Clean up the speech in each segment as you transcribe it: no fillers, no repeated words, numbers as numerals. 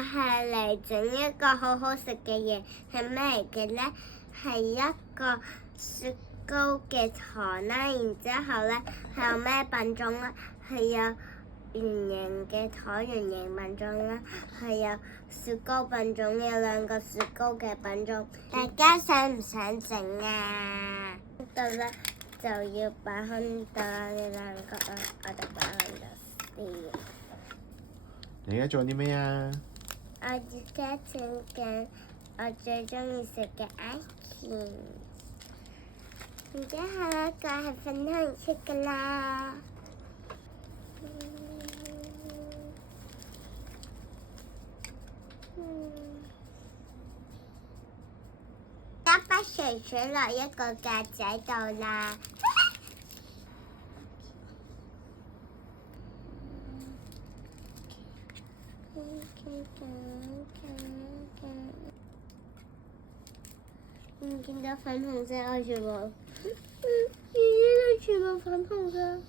係嚟整一個好好食嘅嘢，係咩嚟嘅咧？係一個雪糕嘅糖啦，然之後咧係有咩品種咧？係有圓形嘅糖，圓形品種啦，係有雪糕品種，有2個雪糕嘅品種。大家想唔想整啊？呢度咧就要擺喺度啦，呢2個啊，我哋擺喺度先。你而家做啲咩啊？我而家整緊我最中意食嘅 ice cream， 然之後一個係粉紅色噶啦。加把水落一個格仔度啦。見到粉紅色，我全部，全部粉紅色，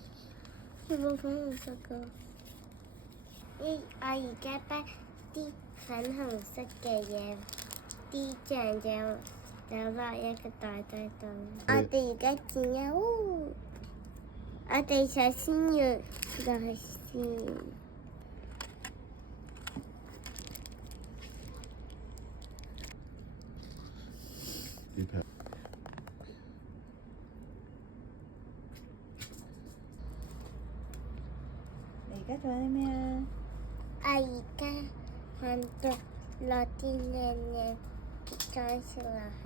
全部粉紅色噶。我而家把啲粉紅色嘅嘢，啲醬就倒落一個袋仔度。我哋而家剪啊！我哋首先要落先。你而家做緊啲咩啊？我而家喺度落啲靚嘅裝飾落去。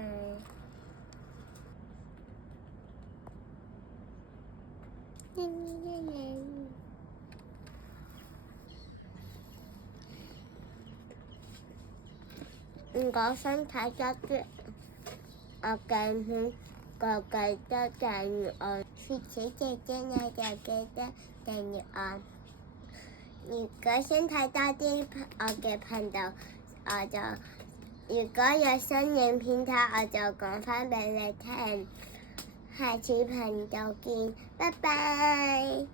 如果想睇多啲我嘅片，就記得訂閱我。雪小姐姐呢就記得訂閱我。如果想睇多啲我嘅頻道，如果有新影片睇，我就講返俾你聽。下次頻道見，拜拜。